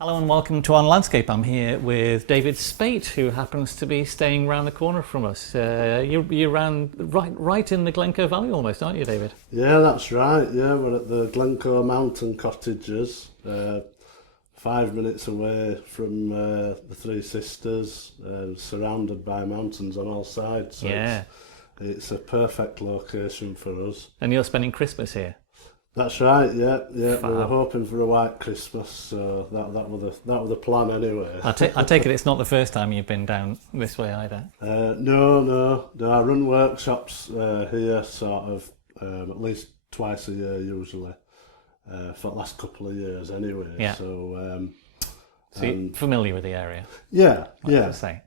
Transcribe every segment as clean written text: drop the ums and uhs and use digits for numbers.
Hello and welcome to On Landscape. I'm here with David Speight, who happens to be staying round the corner from us. You're round right in the Glencoe Valley almost, aren't you, David? Yeah, that's right. Yeah, we're at the Glencoe mountain cottages, 5 minutes away from the Three Sisters, surrounded by mountains on all sides. So Yeah. it's a perfect location for us. And you're spending Christmas here? That's right. Yeah. Fab. We were hoping for a white Christmas, so that was the plan anyway. I take it it's not the first time you've been down this way either? No. I run workshops here, sort of at least twice a year usually, for the last couple of years anyway. Yeah. So you're familiar with the area? yeah. To say.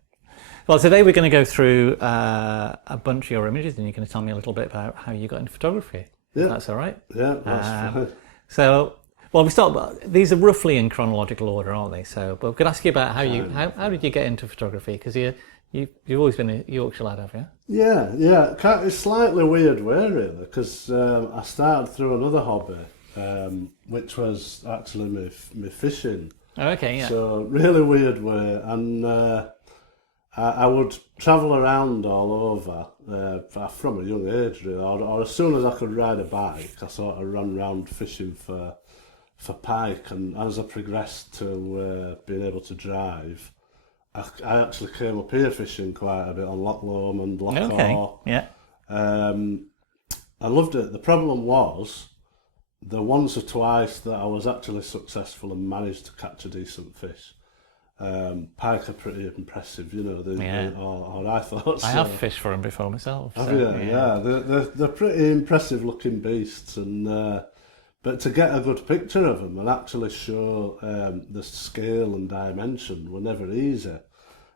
Well, today we're going to go through a bunch of your images, and you're going to tell me a little bit about how you got into photography. Yeah. If that's all right. Yeah, that's fine. So, well, these are roughly in chronological order, aren't they? So, but we could ask you about how did you get into photography? Because you've always been a Yorkshire lad, have you? Yeah. It's slightly weird way really, because I started through another hobby, which was actually my fishing. Oh, okay, yeah. So really weird way, and I would travel around all over from a young age, really, or as soon as I could ride a bike, I sort of ran around fishing for pike. And as I progressed to being able to drive, I actually came up here fishing quite a bit on Loch Lomond, Loch Orr. Yeah. I loved it. The problem was the once or twice that I was actually successful and managed to catch a decent fish. Pike are pretty impressive, you know. Or I thought. So. I have fished for them before myself. Have you? Yeah. They're pretty impressive looking beasts, and but to get a good picture of them and actually show the scale and dimension were never easy.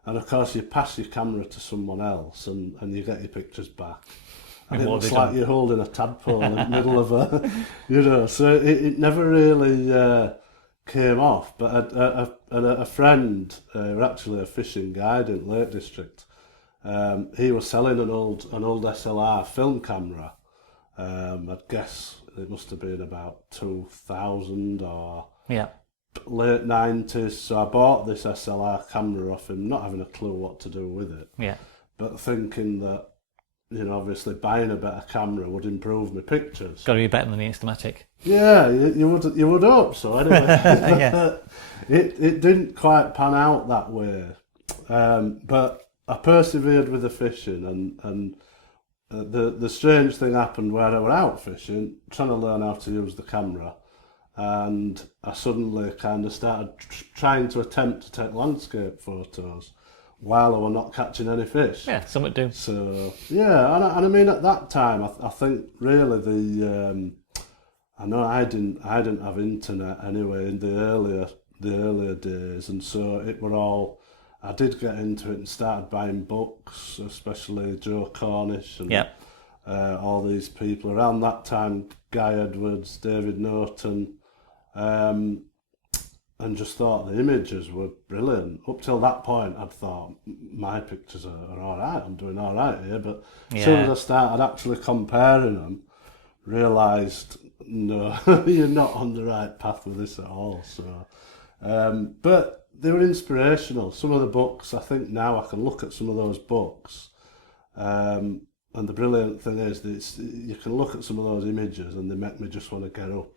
And of course, you pass your camera to someone else, and you get your pictures back. And it looks like you're holding a tadpole in the middle of a, you know. So it never really. Came off, but a friend, actually a fishing guide in Lake District, he was selling an old SLR film camera. I'd guess it must have been about 2000 or late 90s. So I bought this SLR camera off him, not having a clue what to do with it. Yeah. But thinking that, you know, obviously buying a better camera would improve my pictures. Got to be better than the Instamatic. Yeah, you would hope so. Anyway, Yeah. it didn't quite pan out that way, but I persevered with the fishing, and the strange thing happened where I was out fishing, trying to learn how to use the camera, and I suddenly kind of started trying to attempt to take landscape photos while I were not catching any fish. Yeah, some would do. So yeah, and I mean at that time, I think really I know I didn't have internet anyway in the earlier days, and so it were all. I did get into it and started buying books, especially Joe Cornish and all these people around that time. Guy Edwards, David Norton. And just thought the images were brilliant. Up till that point, I'd thought my pictures are all right. I'm doing all right here, but as soon as I started actually comparing them, realised no, you're not on the right path with this at all. So, but they were inspirational. Some of the books, I think now I can look at some of those books, and the brilliant thing is that you can look at some of those images and they make me just want to get up.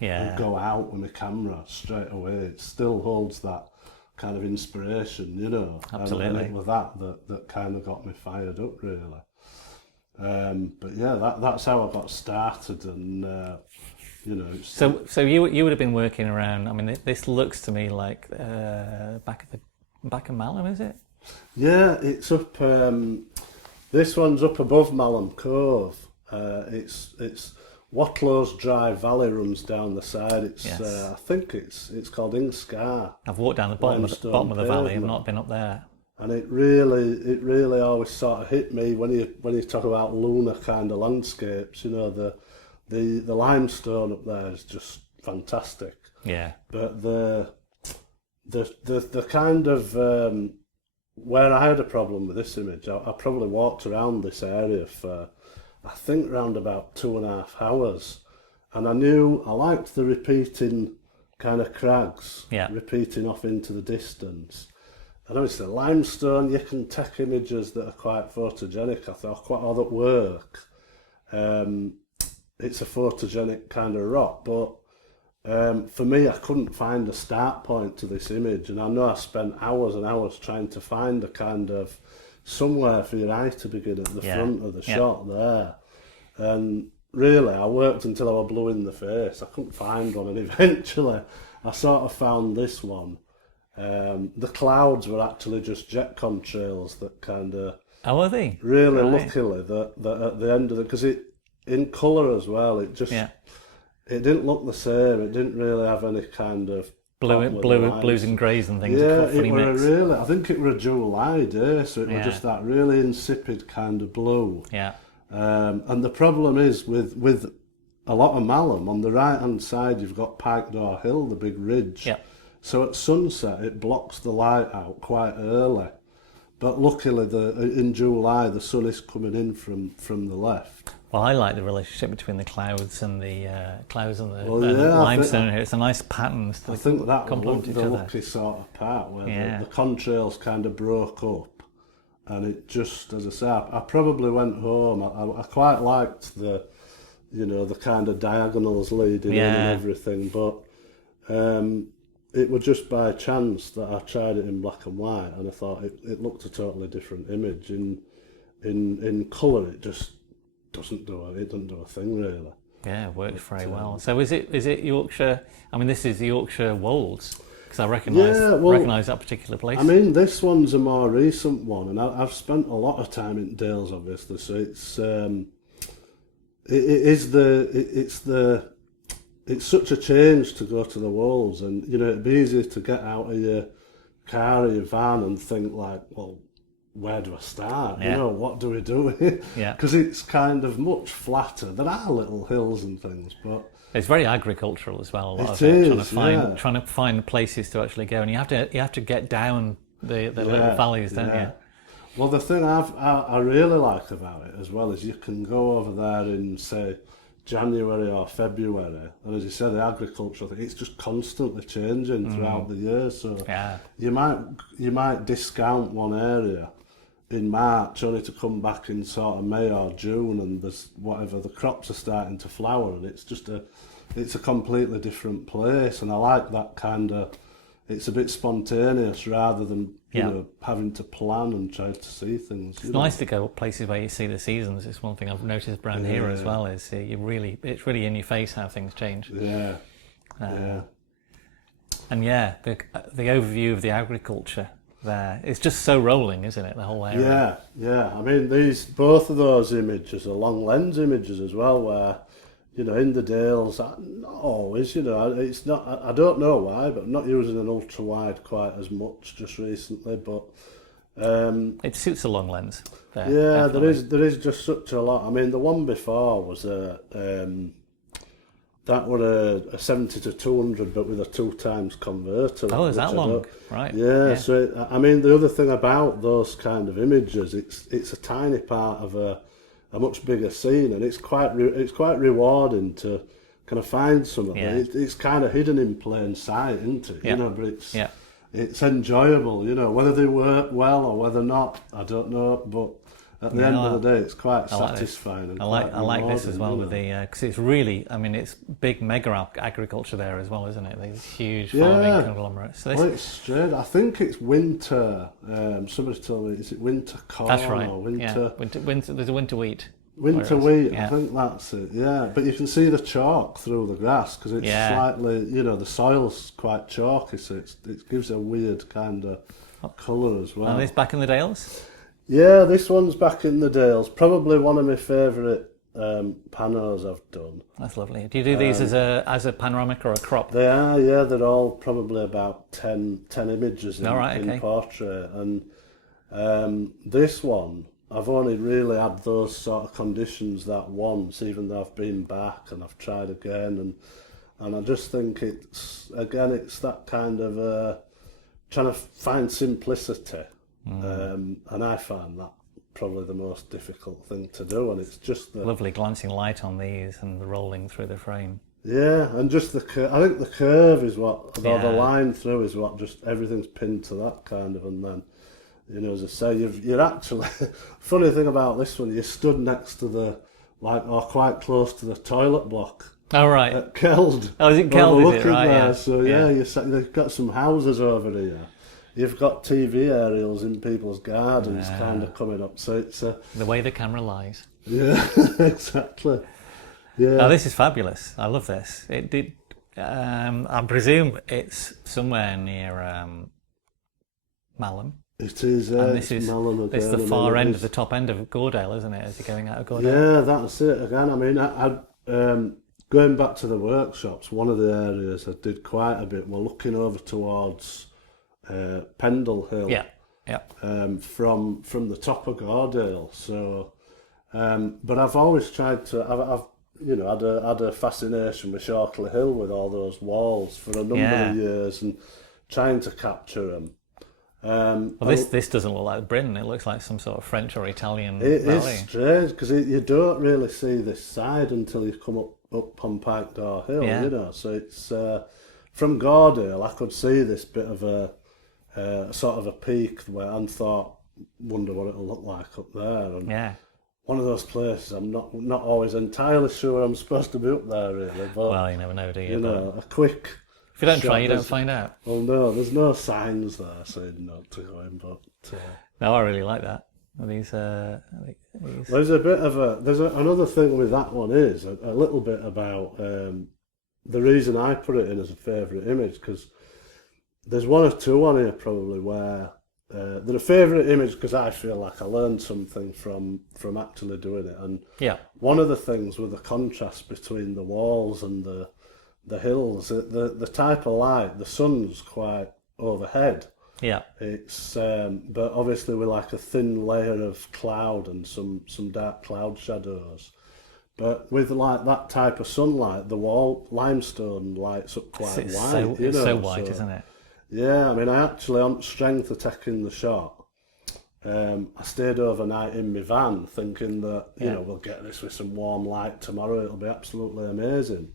And go out with my camera straight away. It still holds that kind of inspiration, you know. Absolutely. And it was that kind of got me fired up, really. But yeah, that's how I got started, and you know. So you would have been working around. I mean, this looks to me like back of Malham, is it? Yeah, it's up. This one's up above Malham Cove. It's Watlow's Dry Valley runs down the side. It's I think it's called Ingscar. I've walked down the bottom of the valley. I've not been up there. And it really always sort of hit me when you talk about lunar kind of landscapes. You know, the limestone up there is just fantastic. Yeah. But the kind of where I had a problem with this image, I probably walked around this area for, I think, round about 2.5 hours, and I knew I liked the repeating kind of crags Yeah. repeating off into the distance. And obviously limestone, you can take images that are quite photogenic, I thought, or that work. It's a photogenic kind of rock, but for me, I couldn't find a start point to this image, and I know I spent hours and hours trying to find a kind of somewhere for your eye to begin at the front of the shot there. And really, I worked until I was blue in the face. I couldn't find one, and eventually I sort of found this one. The clouds were actually just jet contrails that kind of... Oh, are they? Really Right. luckily that at the end of the... Because it, in colour as well, it just... It didn't look the same. It didn't really have any kind of Blues and greys and things. Yeah, a funny it were mix. really. I think it were a July day, so it was just that really insipid kind of blue. Yeah. And the problem is with a lot of malum on the right hand side, you've got Pike Door Hill, the big ridge. Yeah. So at sunset, it blocks the light out quite early. But luckily, in July, the sun is coming in from the left. Well, I like the relationship between the clouds and the yeah, limestone here. It's a nice pattern. I think that complement each the other. lucky sort of part where Yeah. the contrails kind of broke up, and it just, as I say, I probably went home. I quite liked the kind of diagonals leading in and everything, but it was just by chance that I tried it in black and white, and I thought it looked a totally different image. In colour, it just doesn't do a thing really. Yeah, it works very well. So is it Yorkshire? I mean, this is the Yorkshire Wolds, because I recognise that particular place. I mean, this one's a more recent one, and I've spent a lot of time in Dales, obviously. So it's such a change to go to the Wolds, and it'd be easy to get out of your car or your van and think like, well, where do I start? Yeah. What do we do here? Yeah. Because it's kind of much flatter. There are little hills and things, but it's very agricultural as well. A lot It of it, is, trying to find places to actually go, and you have to get down the little valleys, don't you? Well, the thing I really like about it as well is you can go over there in, say, January or February, and as you said, the agricultural thing, it's just constantly changing throughout the year. So you might discount one area in March only to come back in sort of May or June, and there's the crops are starting to flower, and it's a completely different place. And I like that kind of, it's a bit spontaneous rather than having to plan and try to see things. It's nice to go places where you see the seasons. It's one thing I've noticed around here as well. Is it's really in your face how things change. Yeah. And the overview of the agriculture there, it's just so rolling, isn't it? The whole area. Yeah. I mean, both of those images are long lens images as well, where in the Dales, not always, it's not, I don't know why, but I'm not using an ultra wide quite as much just recently, but it suits the long lens. There is just such a lot. I mean, the one before was a 70 to 200, but with a 2 times converter. Oh, is that long? Right. Yeah. So I mean, the other thing about those kind of images, it's a tiny part of a much bigger scene, and it's quite rewarding to kind of find some of it. It's kind of hidden in plain sight, isn't it? But it's enjoyable. Whether they work well or whether not, I don't know. But at the end of the day, it's quite satisfying. I like this as well with the because it's really, I mean, it's big mega agriculture there as well, isn't it? These huge farming conglomerates. So it's strange. I think it's winter. Somebody told me, is it winter corn? That's right. Or winter? Yeah. Winter. There's a winter wheat. Winter wheat. I think that's it. Yeah, but you can see the chalk through the grass because it's slightly, the soil's quite chalky, so it gives a weird kind of colour as well. And this back in the Dales? Yeah, this one's back in the Dales. Probably one of my favourite panos I've done. That's lovely. Do you do these as a panoramic or a crop? They are, yeah. They're all probably about 10 images in portrait. And this one, I've only really had those sort of conditions that once, even though I've been back and I've tried again. And I just think it's that kind of trying to find simplicity. And I find that probably the most difficult thing to do, and it's just the lovely glancing light on these and the rolling through the frame. Yeah, and just I think the curve is what, or the Yeah. line through is what, just everything's pinned to that kind of, and then, as I say, you're actually, funny thing about this one, you stood next to or quite close to the toilet block Oh, right. at Keld, Oh, is it Keld, is it? overlooking Right, there, yeah. so Yeah. you've got some houses over here. You've got TV aerials in people's gardens kind of coming up, so it's The way the camera lies. yeah, exactly. Now, Yeah, this is fabulous. I love this. It did. I presume it's somewhere near Malham. it is. And It's this is Malham this is again, the I far mean, it end is- of the top end of Goredale, isn't it? As you're going out of Goredale. Yeah, that's it again. I mean, going back to the workshops, one of the areas I did quite a bit. We're looking over towards Pendle Hill. Yeah. Yeah. From the top of Goredale. So, but I've always tried to. I've had a fascination with Shortley Hill with all those walls for a number Yeah. of years and trying to capture them. Well, this doesn't look like Britain. It looks like some sort of French or Italian It valley. is strange because you don't really see this side until you come up on Pike Door Hill, Yeah. So it's from Goredale. I could see this bit of a sort of a peak where I thought, wonder what it'll look like up there. And Yeah. one of those places I'm not always entirely sure I'm supposed to be up there really, but Well, you never know, do you? But a quick. if you don't shot, try, you don't there's- find out. Well, no, there's no signs there saying not to go in, but. No, I really like that. These. There's a bit of another thing with that one is a little bit about the reason I put it in as a favourite image, because there's one or two on here probably where they're a favourite image because I feel like I learned something from actually doing it, and Yeah. one of the things with the contrast between the walls and the hills, the type of light, the sun's quite overhead. Yeah. It's but obviously with like a thin layer of cloud and some dark cloud shadows. But with like that type of sunlight, the limestone lights up quite It's white. so white, isn't it? Yeah, I mean, I actually, on strength of taking the shot, I stayed overnight in my van thinking that, we'll get this with some warm light tomorrow, it'll be absolutely amazing.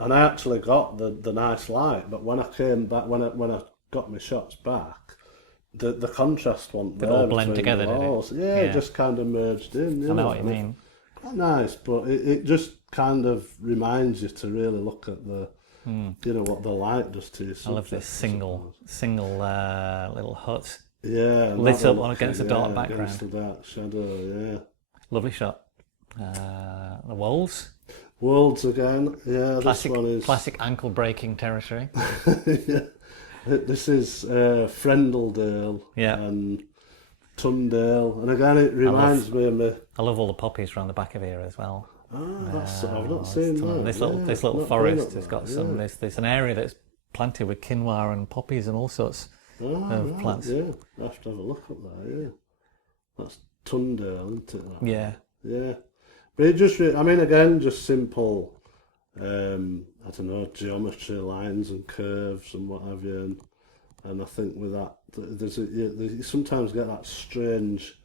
And I actually got the nice light, but when I came back, when I got my shots back, the contrast wasn't there. all blend between together, the did it? walls. Yeah, it just kind of merged in. I know what you mean. Quite nice, but it just kind of reminds you to really look at what the light does to you. I love this single little hut. Yeah, lit up against a dark background. Against the dark shadow, yeah. Lovely shot. The wolves. Wolves again, yeah. Classic, this one is classic ankle breaking territory. yeah. This is Friendledale Yeah. and Tundale, and again it reminds me of me. I love all the poppies around the back of here as well. I've not seen that. This Yeah, little not forest been has up got there, some. yeah. There's an area that's planted with quinoa and poppies and all sorts of Right, plants. Yeah, I have to have a look up there. Yeah, that's Tundale, isn't it? That? Yeah. Yeah, but it just, again, just simple, I don't know, geometry, lines and curves and what have you, and I think with that, you sometimes get that strange,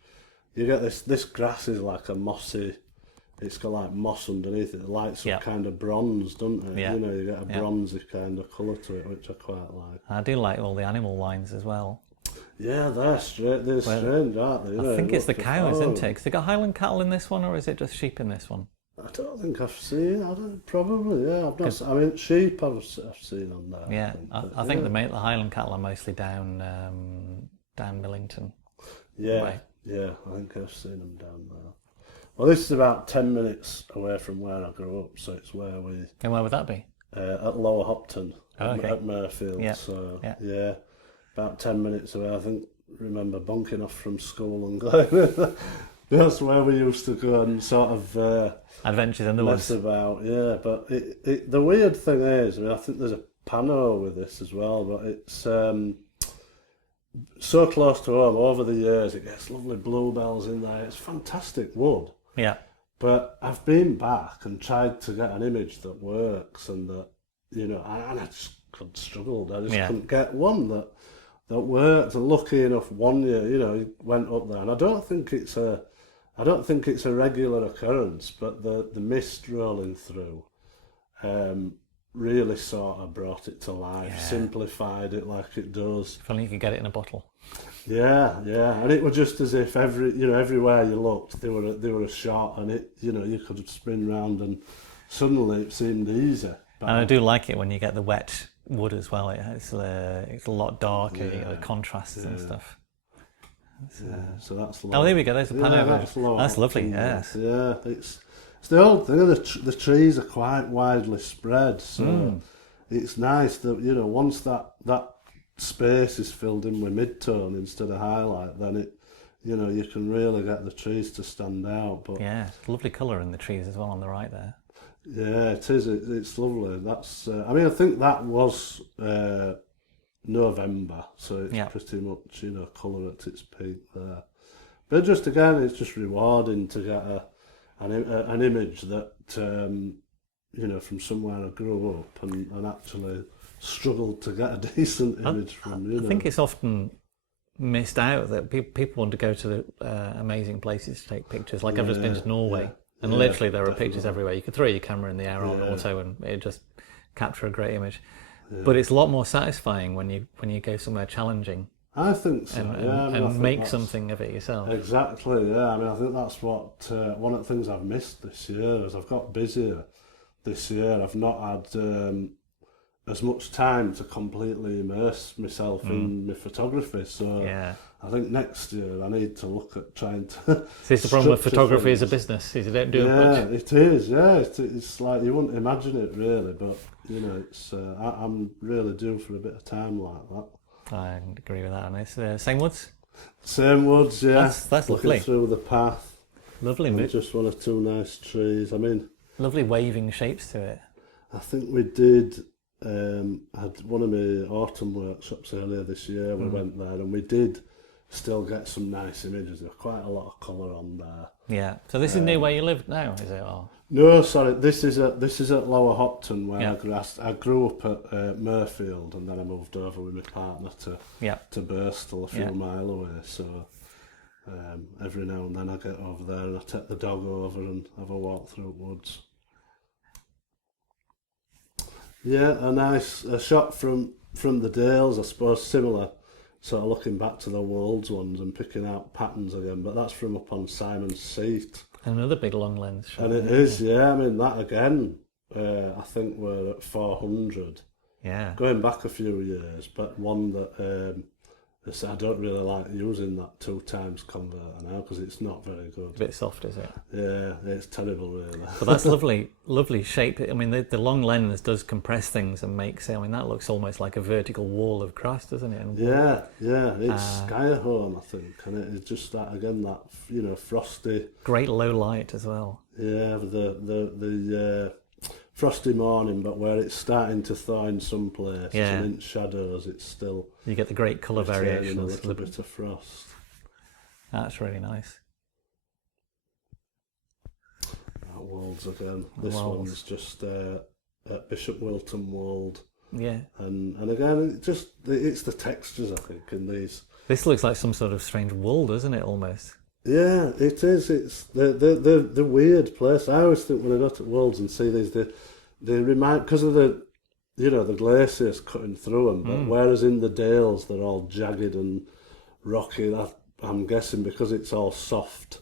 you get this grass is like a mossy, it's got like moss underneath it, the lights Yeah. up kind of bronze, don't they? Yeah. You get a Yeah. bronzy kind of colour to it, which I quite like. I do like all the animal lines as well. Yeah, they're strange, aren't they? I think it's the Look at- cows, isn't it? 'Cause they got Highland cattle in this one, or is it just sheep in this one? I don't think I've seen. Probably. Yeah, I've not. I mean, sheep I've seen on there. Yeah, but I think the Highland cattle are mostly down Millington. Yeah, way. yeah. I think I've seen them down there. Well, this is about 10 minutes away from where I grew up, so it's where we And where would that be? at Lower Hopton Okay. at Murfield. Yeah, So yeah. about 10 minutes away. I think. Remember bunking off from school and going. That's where we used to go and sort of. Adventures in the mess woods. about, yeah, but the weird thing is, I think there's a pano with this as well, but it's so close to home. Over the years, it gets lovely bluebells in there. It's fantastic wood, Yeah. but I've been back and tried to get an image that works and that, and I just struggled. I just Yeah. couldn't get one that worked. And lucky enough, one year, went up there, and I don't think it's a regular occurrence, but the mist rolling through really sort of brought it to life, Yeah. simplified it like it does. If only you could get it in a bottle. Yeah, and it was just as if everywhere you looked, they were a shot, and you could spin round, and suddenly it seemed easy. But And I do like it when you get the wet wood as well. It's a lot darker, you get the contrasts and stuff. So that's Oh, there we go. There's a panorama. That's lovely. Yes. Yes. Yeah, it's the old thing. The trees are quite widely spread, so it's nice that once that space is filled in with mid-tone instead of highlight, then it you can really get the trees to stand out. But Yeah, it's lovely colour in the trees as well on the right there. yeah, it is. It's lovely. That's. I think that was November, so it's pretty much colour at its peak there. But just again, it's just rewarding to get an image that from somewhere I grew up and actually struggled to get a decent image from. I think it's often missed out that people want to go to the amazing places to take pictures. Like I've just been to Norway, and literally there are pictures everywhere. You could throw your camera in the air on auto, and it just capture a great image. But it's a lot more satisfying when you go somewhere challenging. I think so. And make something of it yourself. Exactly. Yeah. I think that's what one of the things I've missed this year is I've got busier this year. I've not had as much time to completely immerse myself in my photography. So I think next year I need to look at trying to. So it's the problem with photography as a business, is you don't do it much. Yeah, it is. Yeah, it's like you wouldn't imagine it really, but it's. I'm really due for a bit of time like that. I agree with that. And it's same woods. Same woods, yeah. That's looking lovely. Through the path. Lovely. And just one or two nice trees. Lovely waving shapes to it. I think we did. Had one of my autumn workshops earlier this year. We went there and we did still get some nice images. There was quite a lot of colour on there. Yeah. So this is near where you live now, is it? Or? No, sorry. This is at Lower Hopton where I grew up at Murfield, and then I moved over with my partner to Birstall, a few mile away. So every now and then I get over there and I take the dog over and have a walk through the woods. Yeah, a shot from the Dales, I suppose, similar, sort of looking back to the Wolds ones and picking out patterns again, but that's from up on Simon's Seat. Another big long lens shot. And it is, yeah, that again, I think we're at 400. Yeah. Going back a few years, but one that I don't really like using that 2x converter now because it's not very good. A bit soft, is it? Yeah, it's terrible really. But that's lovely shape. The long lens does compress things and makes it, that looks almost like a vertical wall of grass, doesn't it? And yeah, it's Skyhome, I think, and it's just that, again, that, frosty... Great low light as well. Yeah, the frosty morning, but where it's starting to thaw in some places and in shadows, it's still... You get the great colour variations. A little bit of frost. That's really nice. That Wolds again. This one's just at Bishop Wilton Wold. Yeah. And again, it's the textures, I think, in these. This looks like some sort of strange wool, doesn't it, almost? Yeah, it is. It's the weird place. I always think when I go to Wolds and see these, they remind, because of the glaciers cutting through them. But whereas in the Dales they're all jagged and rocky, I'm guessing because it's all soft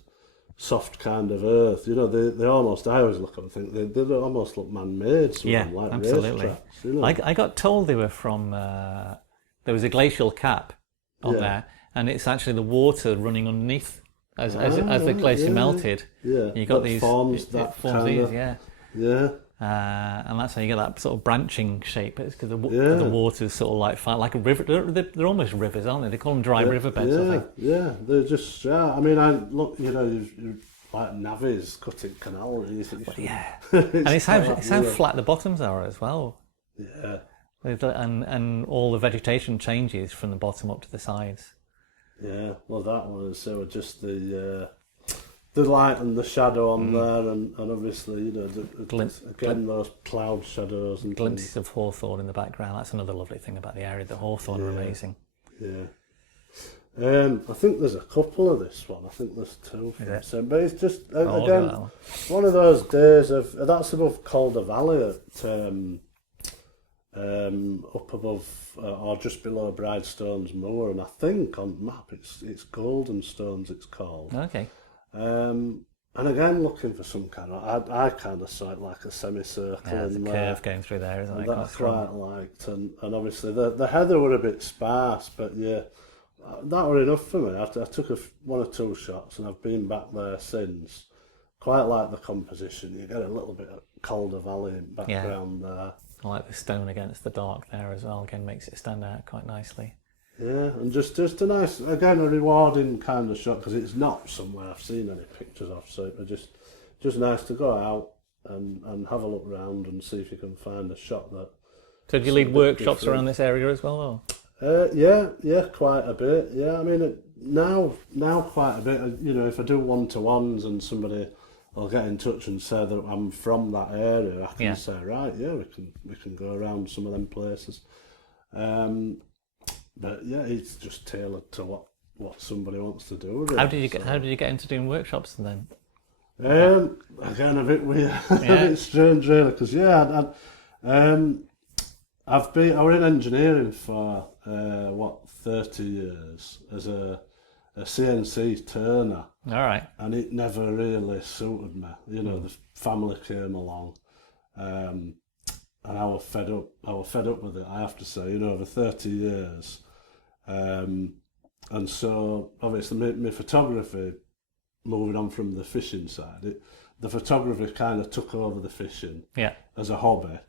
kind of earth. They almost. I always look at them and think they almost look man-made. Like absolutely. Racetracks, I got told they were from. There was a glacial cap on there, and it's actually the water running underneath. As the glacier melted, you got these forms yeah. And that's how you get that sort of branching shape. It's because the water's sort of like a river. They're almost rivers, aren't they? They call them dry riverbeds, I think. Yeah, they're just. I look, you're like navvies cutting canal. And you think, and it's how flat the bottoms are as well. Yeah, and all the vegetation changes from the bottom up to the sides. Yeah, well, that one is just the light and the shadow on there, and obviously, those cloud shadows and glimpses of hawthorn in the background. That's another lovely thing about the area. The hawthorn are amazing. Yeah. I think there's a couple of this one. I think there's two from it? Sim, but it's just Oh, again wow. one of those days of that's above Calder Valley at up above or just below Bridestone's Moor, and I think on map it's Golden Stones it's called. Okay. And again, looking for some kind of, I kind of saw it like a semicircle. Yeah, there's a in curve going through there, isn't it? that I quite liked, and obviously the heather were a bit sparse, but yeah, that were enough for me. I took one or two shots, and I've been back there since. Quite like the composition. You get a little bit of Calder Valley in background there. I like the stone against the dark there as well. Again, makes it stand out quite nicely. Yeah, and just a nice, again, a rewarding kind of shot, because it's not somewhere I've seen any pictures of, so it was just nice to go out and have a look around and see if you can find a shot that... So do you lead workshops around this area as well? Or? Yeah, quite a bit. Yeah, I mean, now quite a bit. You know, if I do one-to-ones and somebody will get in touch and say that I'm from that area, I can say, right, yeah, we can go around some of them places. But yeah, it's just tailored to what somebody wants to do. Really. How did you get into doing workshops then? Again, a bit weird, a bit strange, really, because I was in engineering for 30 years as a CNC turner. All right. And it never really suited me. You know, the family came along, and I was fed up. With it, I have to say. You know, over 30 years, and so obviously my photography, moving on from the fishing side, the photography kind of took over the fishing as a hobby,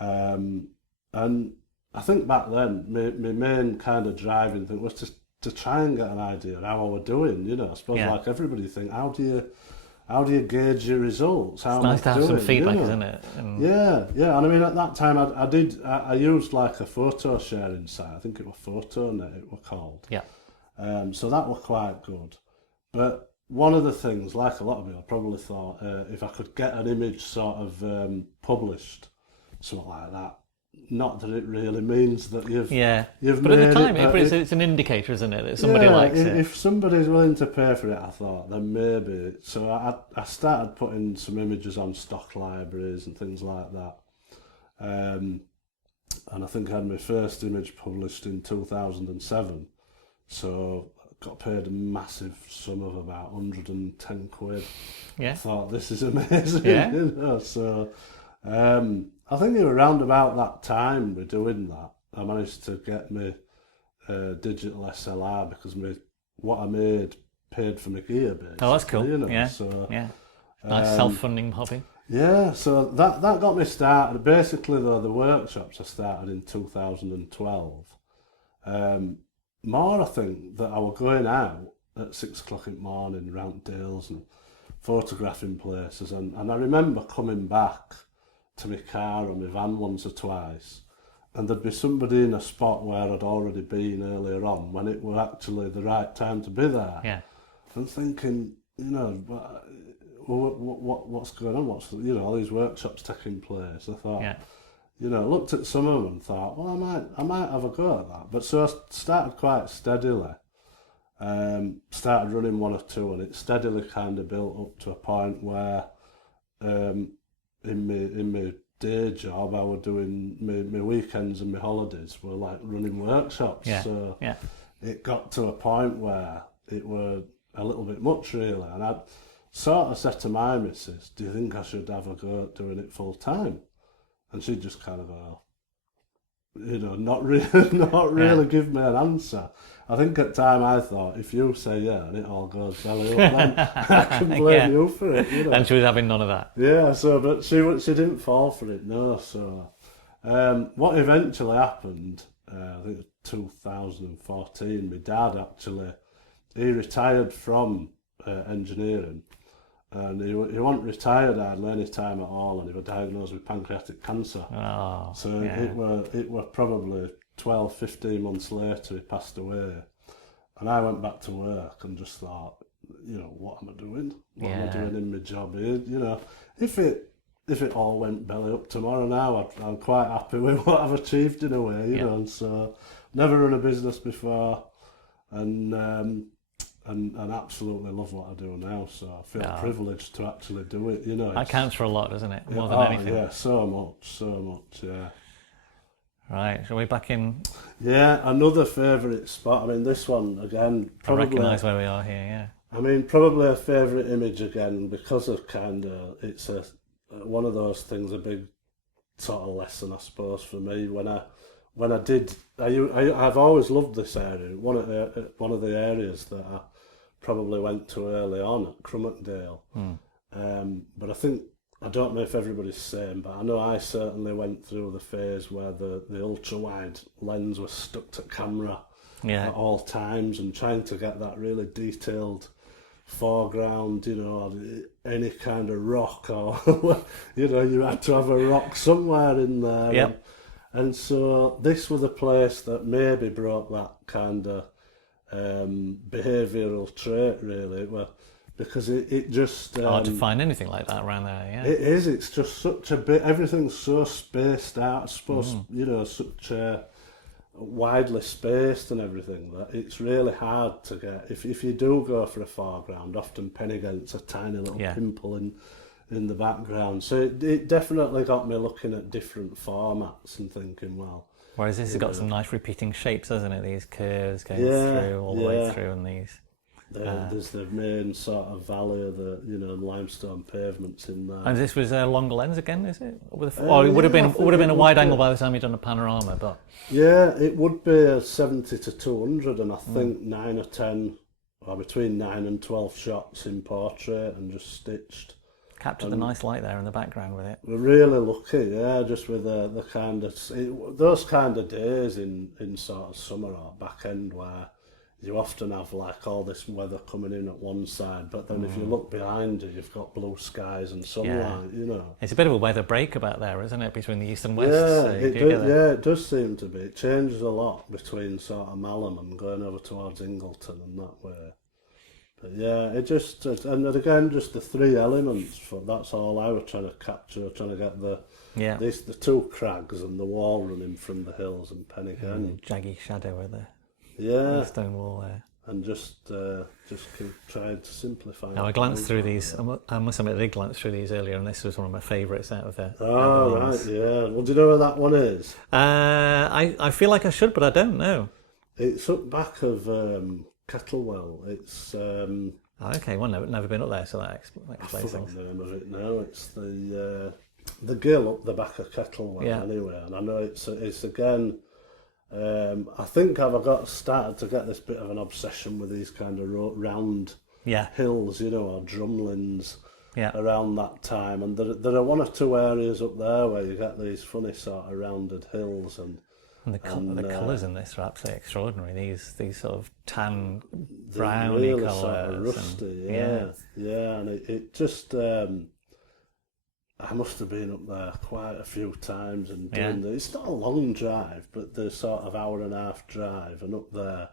and I think back then my main kind of driving thing was to try and get an idea of how I was doing. You know, I suppose like everybody think, how do you gauge your results? How it's nice to have some feedback, you know? isn't it? Yeah, and I mean at that time I used like a photo sharing site. I think it was PhotoNet it was called. Yeah. So that was quite good. But one of the things, like a lot of people, I probably thought if I could get an image sort of published, something like that. Not that it really means that you've but made at the time it's an indicator, isn't it, that somebody likes it. If somebody's willing to pay for it, I thought, then maybe. So I started putting some images on stock libraries and things like that, and I think I had my first image published in 2007. So I got paid a massive sum of about 110 quid. Yeah. I thought, this is amazing. Yeah. You know, so. I think it was around about that time we're doing that. I managed to get my digital SLR because what I made paid for my gear, basically. Oh, that's cool. You know? Yeah. So, Nice self-funding hobby. Yeah, so that got me started. Basically, though, the workshops I started in 2012. More, I think, that I was going out at 6 o'clock in the morning around Dales and photographing places, and I remember coming back to my car or my van once or twice, and there'd be somebody in a spot where I'd already been earlier on when it was actually the right time to be there. Yeah. And thinking, you know, what's going on? What's, you know, all these workshops taking place? I thought, you know, looked at some of them and thought, well, I might have a go at that. But so I started quite steadily. Started running one or two, and it steadily kind of built up to a point where in my day job I was doing my weekends and my holidays were like running workshops. So it got to a point where it were a little bit much, really, and I sort of said to my missus, do you think I should have a go at doing it full time? And she'd just kind of go, you know, not really give me an answer. I think at the time I thought, if you say yeah and it all goes belly up, then I can blame you for it. You know? And she was having none of that. Yeah, so but she didn't fall for it, no. So what eventually happened, I think it was 2014, my dad actually, he retired from engineering, and he wasn't retired hardly any time at all, and he was diagnosed with pancreatic cancer. Oh, so it were probably 12, 15 months later he passed away, and I went back to work and just thought, you know, what am I doing? What am I doing in my job here? You know, if it all went belly up tomorrow now, I'm quite happy with what I've achieved in a way, you know. And so never run a business before. and absolutely love what I do now. So I feel privileged to actually do it. You know, that counts for a lot, doesn't it? More than anything. Yeah, so much. Yeah. Right, shall we back in? Yeah, another favourite spot. I mean, this one again. Probably, I recognise where we are here. Yeah. I mean, probably a favourite image again because of it's one of those things, a big sort of lesson, I suppose, for me. I've always loved this area. One of the areas that I probably went to early on at Goredale. But I don't know if everybody's the same, but I know I certainly went through the phase where the ultra wide lens was stuck to camera at all times, and trying to get that really detailed foreground, you know, any kind of rock, or you know, you had to have a rock somewhere in there. Yep. And so this was a place that maybe brought that kind of behavioural trait, really, because it just... hard to find anything like that around there, yeah. It is, it's just such a bit, everything's so spaced out, I suppose, you know, such widely spaced and everything, that it's really hard to get, if you do go for a foreground, often pen against a tiny little pimple in the background. So it definitely got me looking at different formats and thinking, well... Whereas this has got some nice repeating shapes, hasn't it? These curves going through, all the way through, and these... There's the main sort of valley of the, you know, limestone pavements in there. And this was a longer lens again, is it? It would have been a wide angle by the time you'd done a panorama, but... Yeah, it would be a 70 to 200, and I think 9 or 10, or between 9 and 12 shots in portrait and just stitched. Captured the nice light there in the background with it. We're really lucky, just with the kind of... those kind of days in sort of summer or back end where you often have like all this weather coming in at one side, but then if you look behind you, you've got blue skies and sunlight, you know. It's a bit of a weather break about there, isn't it, between the east and west? It does seem to be. It changes a lot between sort of Malham and going over towards Ingleton and that way. But yeah, it just, and again, just the three elements, that's all I was trying to capture, trying to get the two crags and the wall running from the hills and Pen again. Jaggy shadow of the stone wall there. And just keep trying to simplify. Now I glanced through these. I must admit, I did glance through these earlier, and this was one of my favourites out of there. Oh right, yeah. Well, do you know where that one is? I feel like I should, but I don't know. It's up back of Kettlewell. It's okay. Well, never been up there, so that explains things. The name of it now. It's the gill up the back of Kettlewell. Anyway, and I know it's again. I think I've started to get this bit of an obsession with these kind of round hills, you know, or drumlins around that time. And there are one or two areas up there where you get these funny sort of rounded hills, and the colours in this are absolutely extraordinary. These sort of tan, browny really colours, sort of rusty, and it just. I must have been up there quite a few times and doing it's not a long drive, but the sort of hour and a half drive, and up there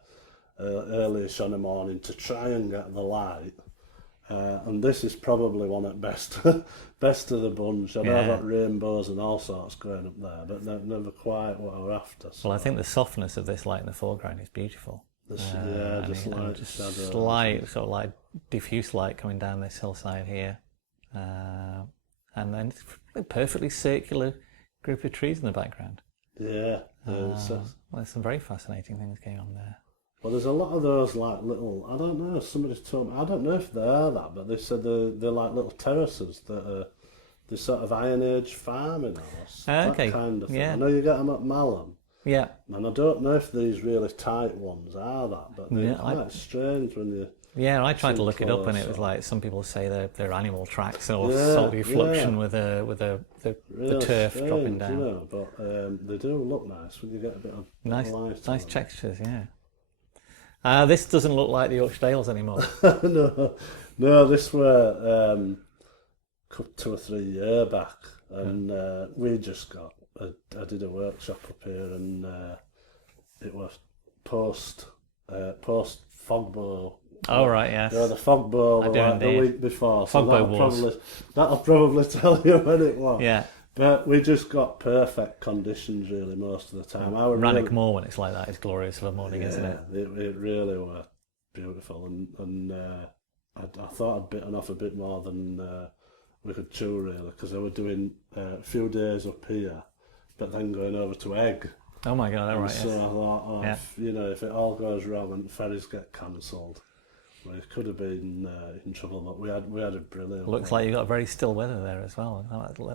early-ish on a morning to try and get the light. And this is probably one at best of the bunch. I know I've got rainbows and all sorts going up there, but never quite what I were after. So. Well, I think the softness of this light in the foreground is beautiful. Just slight sort of like diffuse light coming down this hillside here. And then a perfectly circular group of trees in the background. Yeah. There's some very fascinating things going on there. Well, there's a lot of those like little, I don't know, somebody's told me, I don't know if they're that, but they said they're like little terraces that are the sort of Iron Age farming house. Okay. That kind of thing. I know you get them at Malham. Yeah. And I don't know if these really tight ones are that, but they're quite strange when you... Yeah, I tried to look it up, and it was like some people say they're animal tracks or salty fluxion with the turf strange, dropping down. You know, but they do look nice when you get a bit of nice textures. Yeah. This doesn't look like the Yorkshire Dales anymore. no, this were 2 or 3 years back, and we just got. I did a workshop up here, and it was post Fogbow. Oh right, yes. The Fogbow the week before. So that'll probably tell you when it was. Yeah. But we just got perfect conditions really most of the time. Rannoch Moor, when it's like that, is glorious for a morning, isn't it? It really was beautiful, and I thought I'd bitten off a bit more than we could chew really, because I was doing a few days up here, but then going over to Egg. Oh my God! All right. So yes. I thought, if it all goes wrong and ferries get cancelled, we could have been in trouble. But we had a brilliant. Looks like you got very still weather there as well.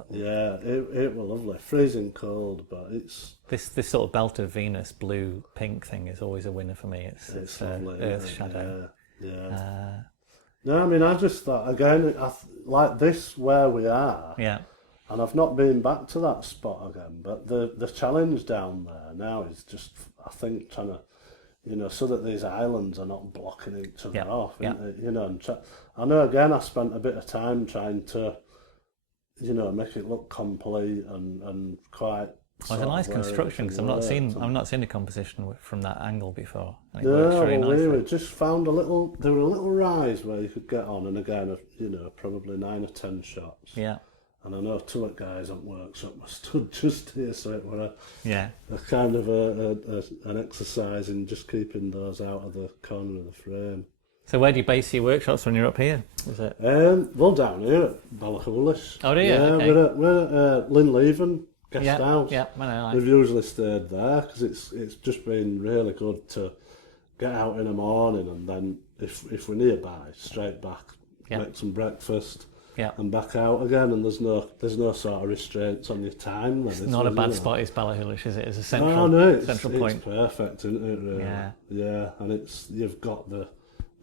Yeah, it was lovely, freezing cold, but it's this sort of belt of Venus blue pink thing is always a winner for me. It's lovely, Earth shadow. Yeah. No, I mean I just thought again, like this where we are. Yeah. And I've not been back to that spot again, but the challenge down there now is just, I think, trying to, so that these islands are not blocking each other off. And I know again I spent a bit of time trying to, make it look complete and quite. Well, it's a nice construction because I've not seen a composition from that angle before. And it No, works really nicely. we just found there were a little rise where you could get on, and again, probably 9 or 10 shots. Yeah. And I know two guys at workshop were stood just here, so it were a kind of an exercise in just keeping those out of the corner of the frame. So where do you base your workshops when you're up here? Is it? Well, down here at Ballachulish. Oh, do you? Yeah, Okay. we're at Linleven guest house. Yeah, I know. We've usually stayed there because it's just been really good to get out in the morning, and then if we're nearby, straight back, make some breakfast. Yeah. And back out again, and there's no sort of restraints on your time. It's not a bad spot, is Ballachulish, is it? It's a central central point. It's perfect, isn't it? Really? Yeah. And you've got the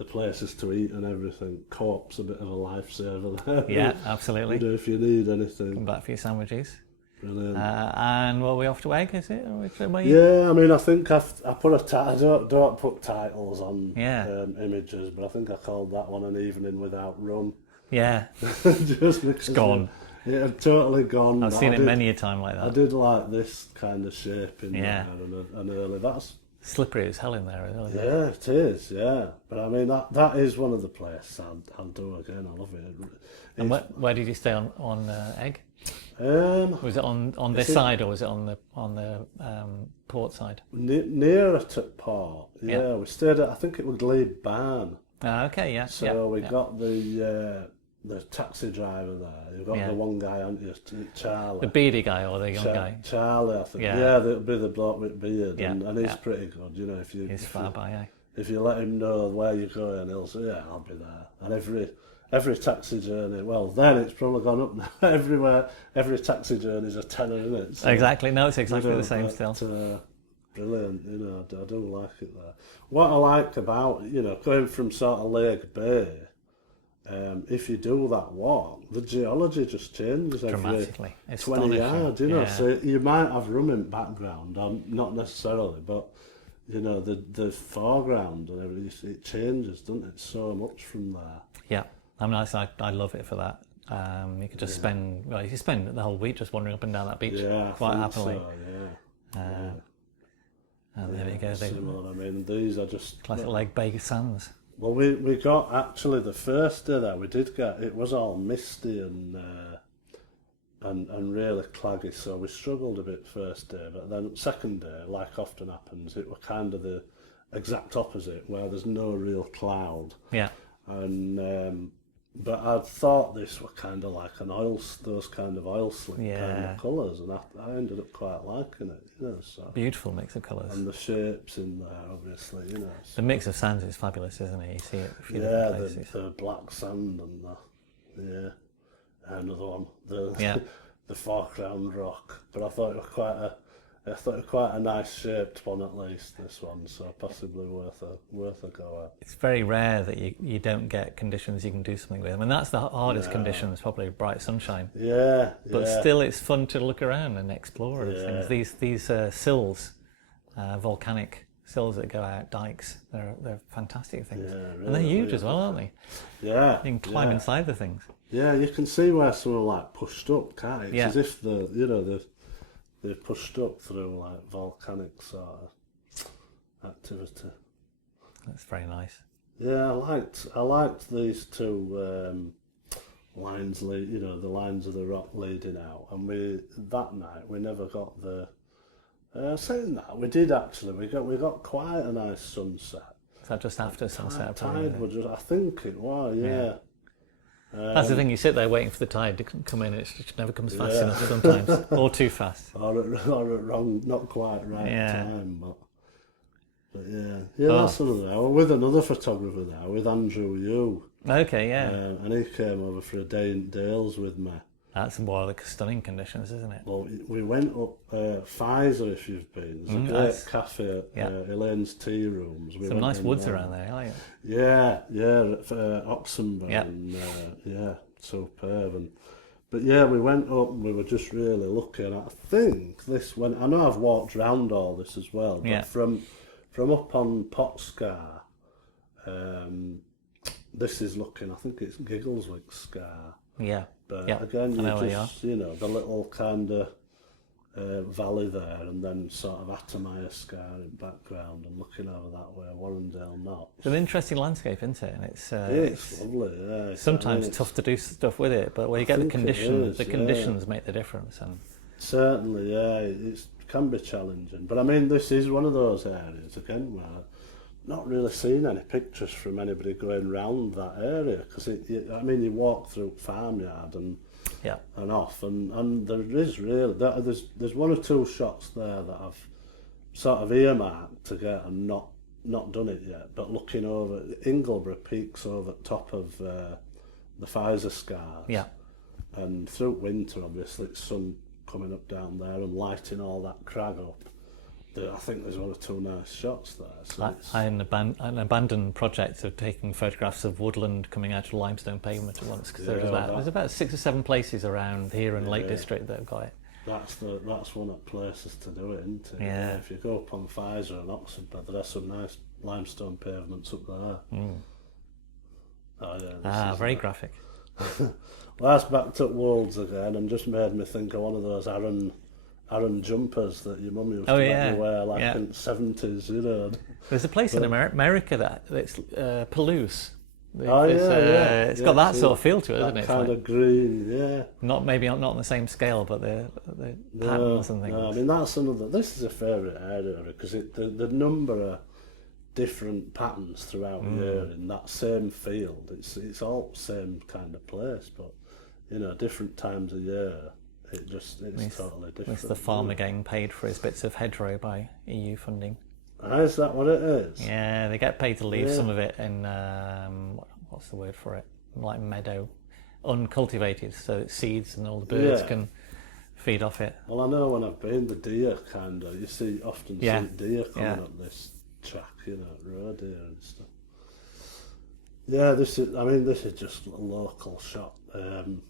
places to eat and everything. Co-op's a bit of a lifesaver there. Yeah, absolutely. If you need anything. Come back for your sandwiches. Brilliant. And are we off to Egg, is it? Yeah, I mean, I think I put I don't put titles on images, but I think I called that one An Evening Without Rum. Yeah, just it's gone. It had totally gone. I've seen it many a time like that. I did like this kind of shape in there, and early. That's slippery as hell in there, isn't it? Yeah, it is. Yeah, but I mean that is one of the places I'll do again. I love it. And where did you stay on Egg? Was it on this side, or was it on the port side? Nearer to port. Yeah, we stayed at, I think it was Glebe Barn. Okay, yeah. So we got the taxi driver there. You've got the one guy, haven't you, Charlie? The beady guy or the young guy? Charlie, I think. Yeah, that'll be the bloke with beard, and he's pretty good. He's far by. If you let him know where you're going, he'll say, "Yeah, I'll be there." And every taxi journey, well, then it's probably gone up now. Every taxi journey is a tenner, isn't it? So, exactly. No, it's exactly the same still. Brilliant, I do like it there. What I like about, going from sort of Lake Bay, if you do that walk, the geology just changes dramatically. Every 20 yards, so you might have ruminant background, or not necessarily, but, the foreground and everything, it changes, doesn't it, so much from there. Yeah, I mean, I love it for that. You could just spend the whole week just wandering up and down that beach quite happily. So, and there we go. Similar. I mean, these are just classic Lake Bay sands. Well, we got actually the first day there. We did get it was all misty and really claggy, so we struggled a bit first day. But then second day, like often happens, it was kind of the exact opposite, where there's no real cloud. Yeah. And but I thought this were kind of like those kind of oil slick kind of colours, and I ended up quite liking it, so. Beautiful mix of colours. And the shapes in there, obviously, So. The mix of sands is fabulous, isn't it? You see it a few different places. the black sand and another one, the foreground rock. But I thought it was quite a nice shaped one, at least, this one, so possibly worth a go at. It's very rare that you don't get conditions you can do something with. I mean, that's the hardest conditions, probably bright sunshine. Yeah. But still, it's fun to look around and explore things. These sills, volcanic sills that go out, dikes, they're fantastic things. Really, and they're huge as well, aren't they? Yeah. You can climb inside the things. Yeah, you can see where some are like pushed up, can't you? It's as if they're pushed up through like volcanic sort of activity. That's very nice. Yeah, I liked these two lines lead, the lines of the rock leading out. And that night we never got the. Saying that, we did actually. We got quite a nice sunset. Is that just after sunset? Tide was I think it was, yeah. That's the thing. You sit there waiting for the tide to come in. It never comes fast enough sometimes, or too fast, or at wrong, not quite right time. But yeah, that's another hour with another photographer there, with Andrew Yu. Okay, yeah. And he came over for a day in Dales with me. That's more like stunning conditions, isn't it? Well, we went up Pfizer, if you've been. There's a great cafe, Elaine's Tea Rooms. Some nice woods around there, aren't you? Yeah, Oxenburg, and superb. But yeah, we went up and we were just really looking. I think I know I've walked around all this as well, but from up on Potscar, this is looking, I think it's Giggleswick Scar. Yeah. But again, the little kind of valley there, and then sort of Atomaya Scar in background, and looking over that way, Warrendale Knot. It's an interesting landscape, isn't it? And it's lovely. Yeah. Sometimes it's tough to do stuff with it, but when you get the conditions, conditions make the difference. And certainly, it can be challenging. But I mean, this is one of those areas again where not really seen any pictures from anybody going round that area, because you walk through farmyard and off, and there is really there's one or two shots there that I've sort of earmarked to get and not done it yet, but looking over Ingleborough peaks over the top of the Pfizer Scars, and through winter obviously it's sun coming up down there and lighting all that crag up. I think there's one or two nice shots there. So I had an abandoned project of taking photographs of woodland coming out of limestone pavement at once, because there's about 6 or 7 places around here in Lake District that have got it. That's one of the places to do it, isn't it? Yeah. If you go up on Pfizer and Oxford, there's some nice limestone pavements up there. Mm. Very graphic. Well, that's backed up Wolds again, and just made me think of one of those Aaron jumpers that your mum used to let me wear in the 70s, There's a place in America that's Palouse. It's got that sort of feel to it, isn't it? Kind of green, Not on the same scale, but the patterns and things. No, I mean, that's another. This is a favourite area because the number of different patterns throughout the year in that same field. It's all same kind of place, but different times of year. It's totally different. It's the farmer getting paid for his bits of hedgerow by EU funding. Is that what it is? Yeah, they get paid to leave some of it in, what's the word for it? Like meadow, uncultivated, so it seeds and all the birds can feed off it. Well, I know when I've been, the deer you often see deer coming up this track, road deer and stuff. Yeah, this is just a local shot. When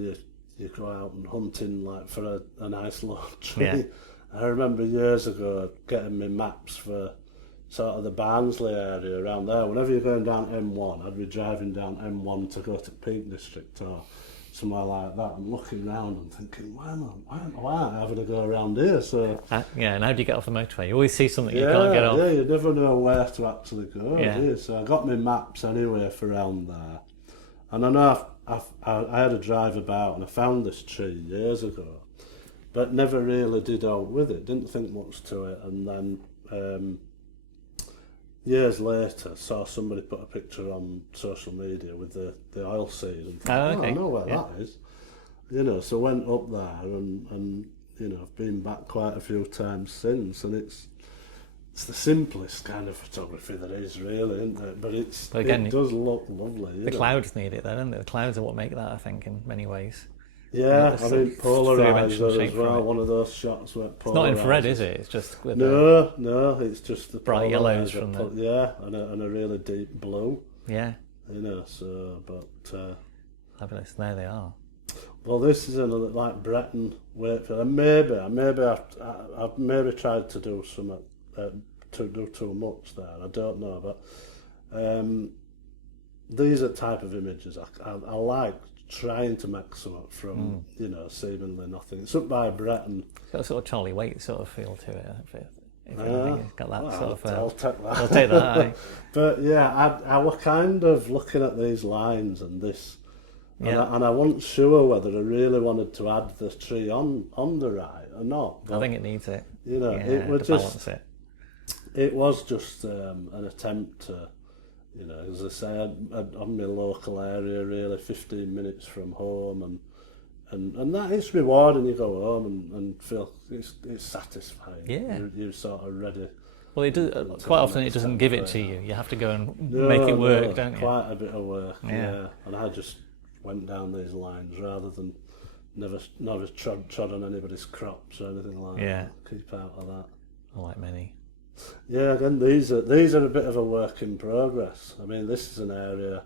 you go out and hunting for a nice long tree. Yeah. I remember years ago getting my maps for sort of the Barnsley area around there. Whenever you're going down M1, I'd be driving down M1 to go to Peak District or somewhere like that, and looking around and thinking, why am I having to go around here? So and how do you get off the motorway? You always see something you can't get off. Yeah, you never know where to actually go. Do you? So I got my maps anyway for around there, and I know I had a drive about and I found this tree years ago, but never really did out with it, didn't think much to it, and then years later saw somebody put a picture on social media with the oil seed and thought, I know where that is. So went up there and I've been back quite a few times since, and it's the simplest kind of photography there is, really, isn't it? But it does look lovely. The clouds need it, though, don't they? The clouds are what make that, I think, in many ways. Yeah, polarizer as well. One of those shots where it's not infrared, is it? It's just with no, it's just the bright yellows from and a really deep blue. Yeah. Fabulous. There they are. Well, this is another like Bretton Wakefield, and maybe I've maybe tried to do some. To do too much there, I don't know, but these are type of images I like trying to make something from seemingly nothing. It's up by Bretton. It's got a sort of Charlie Waite sort of feel to it. If it's got that sort of. I'll take that. I'll take that. But yeah, I was kind of looking at these lines and this And I wasn't sure whether I really wanted to add the tree on the right or not. But, I think it needs it. You know, it was just balance it. It was just an attempt to, you know, as I say, I'm in my local area, really, 15 minutes from home, and that is rewarding. You go home and feel it's satisfying. Yeah, you're sort of ready. Well, it does, quite often it doesn't give it to you. You have to go and make it work, don't you? Quite a bit of work. Yeah. And I just went down these lines rather than never trod on anybody's crops or anything like that. Keep out of that. Like many. Yeah, again, these are a bit of a work in progress. I mean, this is an area,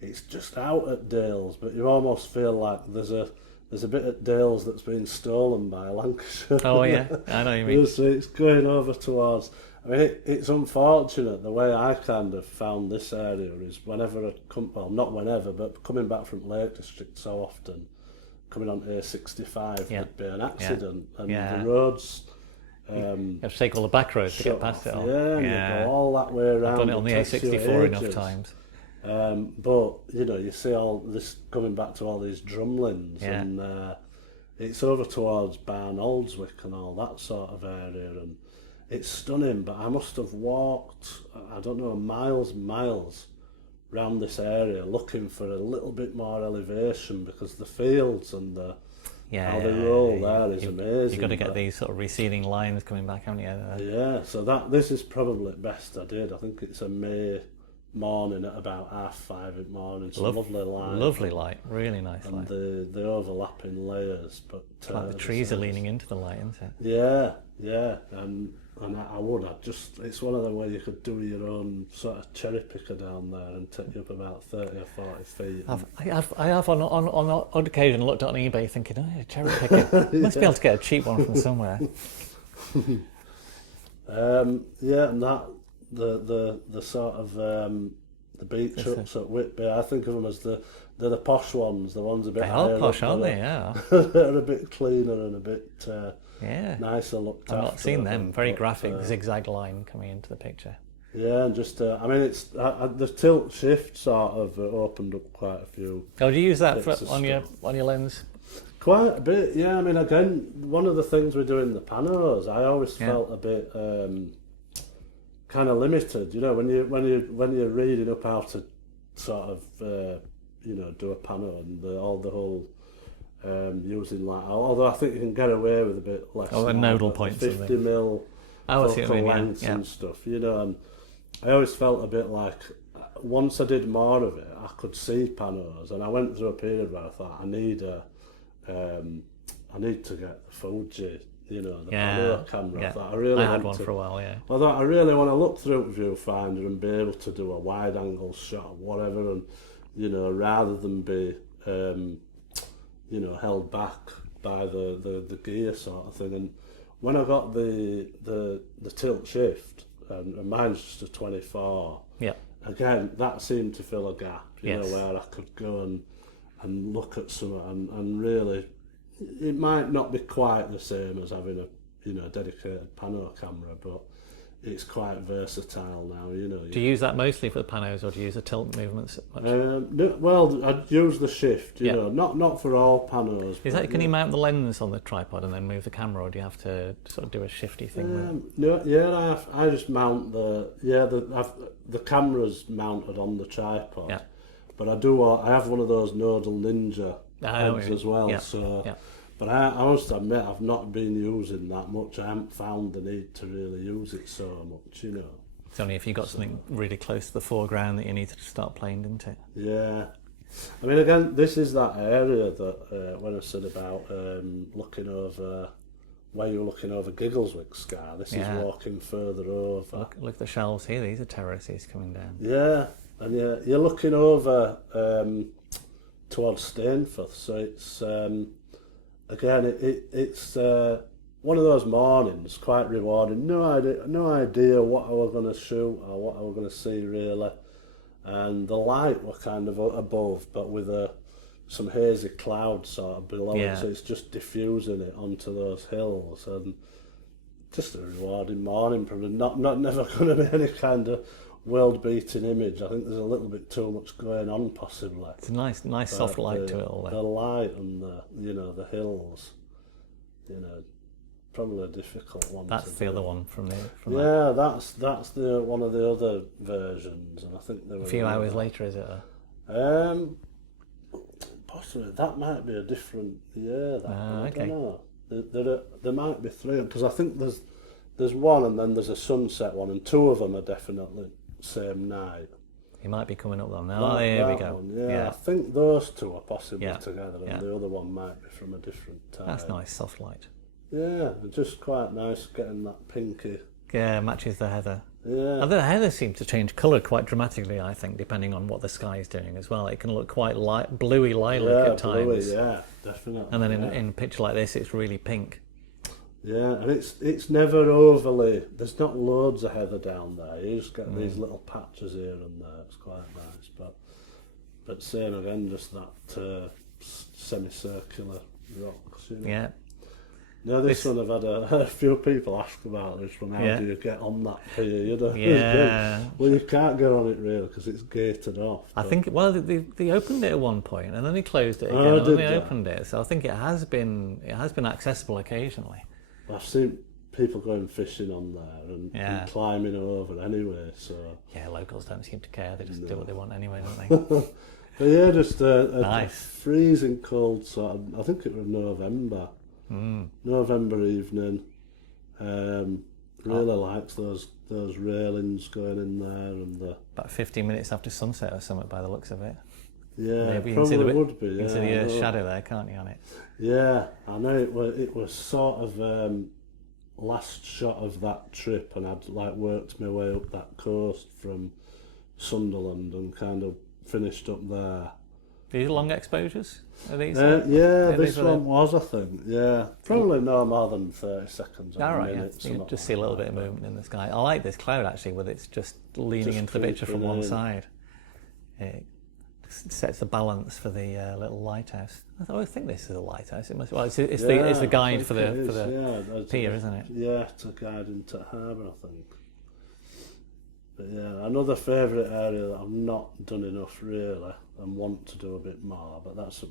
it's just out at Dales, but you almost feel like there's a bit at Dales that's been stolen by Lancashire. Oh yeah, I know what you mean. It's going over towards. I mean, it's unfortunate. The way I kind of found this area is whenever I come, well, not whenever, but coming back from Lake District so often, coming on A65 would be an accident, and the roads. You have to take all the back roads to get past it all. Yeah, you go all that way around. I've done it on the A64 enough times. But, you know, you see all this coming back to all these drumlins, and it's over towards Barn Oldswick and all that sort of area, and it's stunning, but I must have walked, I don't know, miles around this area looking for a little bit more elevation, because the fields and how they roll there is amazing. You've got to get these sort of receding lines coming back, haven't you? Yeah, so this is probably the best I did. I think it's a May morning at about 5:30 in the morning. It's lovely light. Lovely light, really nice light. And the overlapping layers. But it's like the trees are leaning into the light, isn't it? Yeah. And it's one of them where you could do your own sort of cherry picker down there and take you up about 30 or 40 feet. I have on odd occasion looked on eBay thinking, oh, cherry picker. Must be able to get a cheap one from somewhere. And that the sort of the beach huts at Whitby, I think of them as they're the posh ones, the ones a bit higher. They are posh, aren't they? Yeah. They're a bit cleaner and a bit nicer looked I've not seen them. Very graphic zigzag line coming into the picture. Yeah, and just I mean, it's the tilt shift sort of opened up quite a few. Oh, do you use that on your lens? Quite a bit, yeah. I mean, again, one of the things we do in the panos, I always felt a bit kind of limited. You know, when you're reading up how to sort of do a pano and the whole using like, although I think you can get away with a bit less. Oh, the nodal points, 50 mil focal lengths and stuff. You know, and I always felt a bit like once I did more of it, I could see panos, and I went through a period where I thought I need to get the Fuji, the pano camera. Yeah. I thought I had one for a while. Yeah. I thought I really want to look through viewfinder and be able to do a wide angle shot or whatever, and rather than be held back by the gear sort of thing. And when I got the tilt shift, and mine's just a 24. Yeah. Again, that seemed to fill a gap, where I could go and look at some and really, it might not be quite the same as having a dedicated pano camera, but it's quite versatile now, Do you use that mostly for the panos, or do you use the tilt movements much? Well, I'd use the shift, not for all panos. Can you mount the lens on the tripod and then move the camera, or do you have to sort of do a shifty thing? I just mount the camera's mounted on the tripod. Yeah. But I have one of those nodal ninja heads as well. Yeah. So. Yeah. But I must admit, I've not been using that much. I haven't found the need to really use it so much, It's only if you got something really close to the foreground that you need to start playing, didn't it? Yeah. I mean, again, this is that area that when I said about looking over, where you're looking over Giggleswick Scar, this is walking further over. Look at the shelves here. These are terraces coming down. Yeah, and you're looking over towards Stainforth, so it's... Again, it's one of those mornings, quite rewarding. No idea what I was going to shoot or what I was going to see really, and the light were kind of above, but with some hazy clouds sort of below it, so it's just diffusing it onto those hills, and just a rewarding morning. Probably never going to be any kind of world-beating image. I think there's a little bit too much going on, possibly. It's a nice soft light to it all. The light and the hills, probably a difficult one. That's the other one from that. That's the one of the other versions, and I think there were a few hours later, is it? Possibly that might be a different year. I okay. don't know. There might be three, because I think there's one, and then there's a sunset one, and two of them are definitely same night. He might be coming up then. Oh, there we go. One, I think those two are possibly together, and Yeah. the other one might be from a different time. That's nice, soft light. Yeah, just quite nice getting that pinky. Yeah, matches the heather. Yeah. And the heather seems to change colour quite dramatically, I think, depending on what the sky is doing as well. It can look quite bluey lilac at times. Bluey, yeah, definitely. And then in a picture like this, it's really pink. Yeah, and it's never overly. There's not loads of heather down there. You just get these little patches here and there. It's quite nice, but same again, just that semicircular rocks. Yeah. Now this one I've had a few people ask about this one. How do you get on that pier? Yeah. Well, you can't get on it really because it's gated off. I think they opened it at one point and then they closed it again and then they opened it. So I think it has been accessible occasionally. I've seen people going fishing on there and climbing over anyway. So yeah, locals don't seem to care. They just do what they want anyway, don't they? But yeah, just a nice. freezing cold sort of. I think it was November evening. Really likes those railings going in there and about 15 minutes after sunset or something by the looks of it. Yeah, maybe probably would be. You can see the shadow there, can't you, on it? Yeah, I know it was sort of last shot of that trip, and I'd worked my way up that coast from Sunderland and kind of finished up there. These long exposures? Are these? This one was, I think. Yeah, probably no more than 30 seconds. All right, yeah. You can just see a little bit of movement in the sky. I like this cloud actually, with it's just leaning into the picture from one side. It sets the balance for the little lighthouse. I always think this is a lighthouse. It must. Well, it's the guide for the pier, isn't it? Yeah, to guide into harbour, I think. But yeah, another favourite area that I've not done enough really, and want to do a bit more, but that's at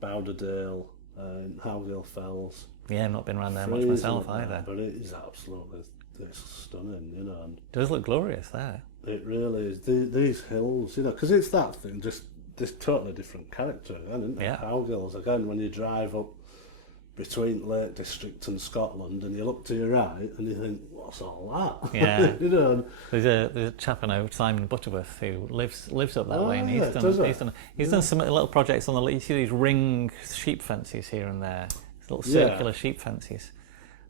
Bowderdale, in Howgill Fells. Yeah, I've not been around there much myself either. But it is absolutely stunning, And it does look glorious there. It really is. These hills, because it's that thing, just this totally different character again, isn't it? Yeah. Howgills, again, when you drive up between Lake District and Scotland and you look to your right and you think, what's all that? Yeah. There's a chap I know, Simon Butterworth, who lives up that way, and he's done some little projects on the. You see these ring sheep fences here and there, little circular sheep fences.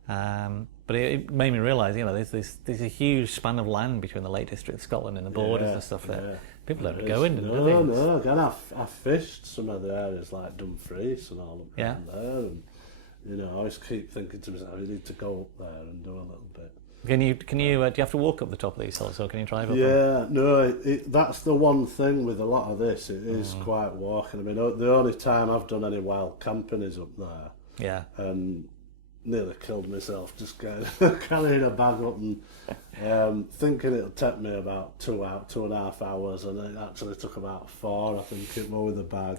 But it made me realise, there's a huge span of land between the Lake District of Scotland and the borders and stuff that people don't go in. No. Again, I fished some of the areas like Dumfries and all up there, and I always keep thinking to myself, you need to go up there and do a little bit. Do you have to walk up the top of these hills, or can you drive up? Yeah, no, that's the one thing with a lot of this. It is quite walking. I mean, the only time I've done any wild camping is up there. Yeah. And nearly killed myself just carrying a bag up and thinking it'll take me about 2.5 hours, and it actually took about 4, I think it was, with the bag.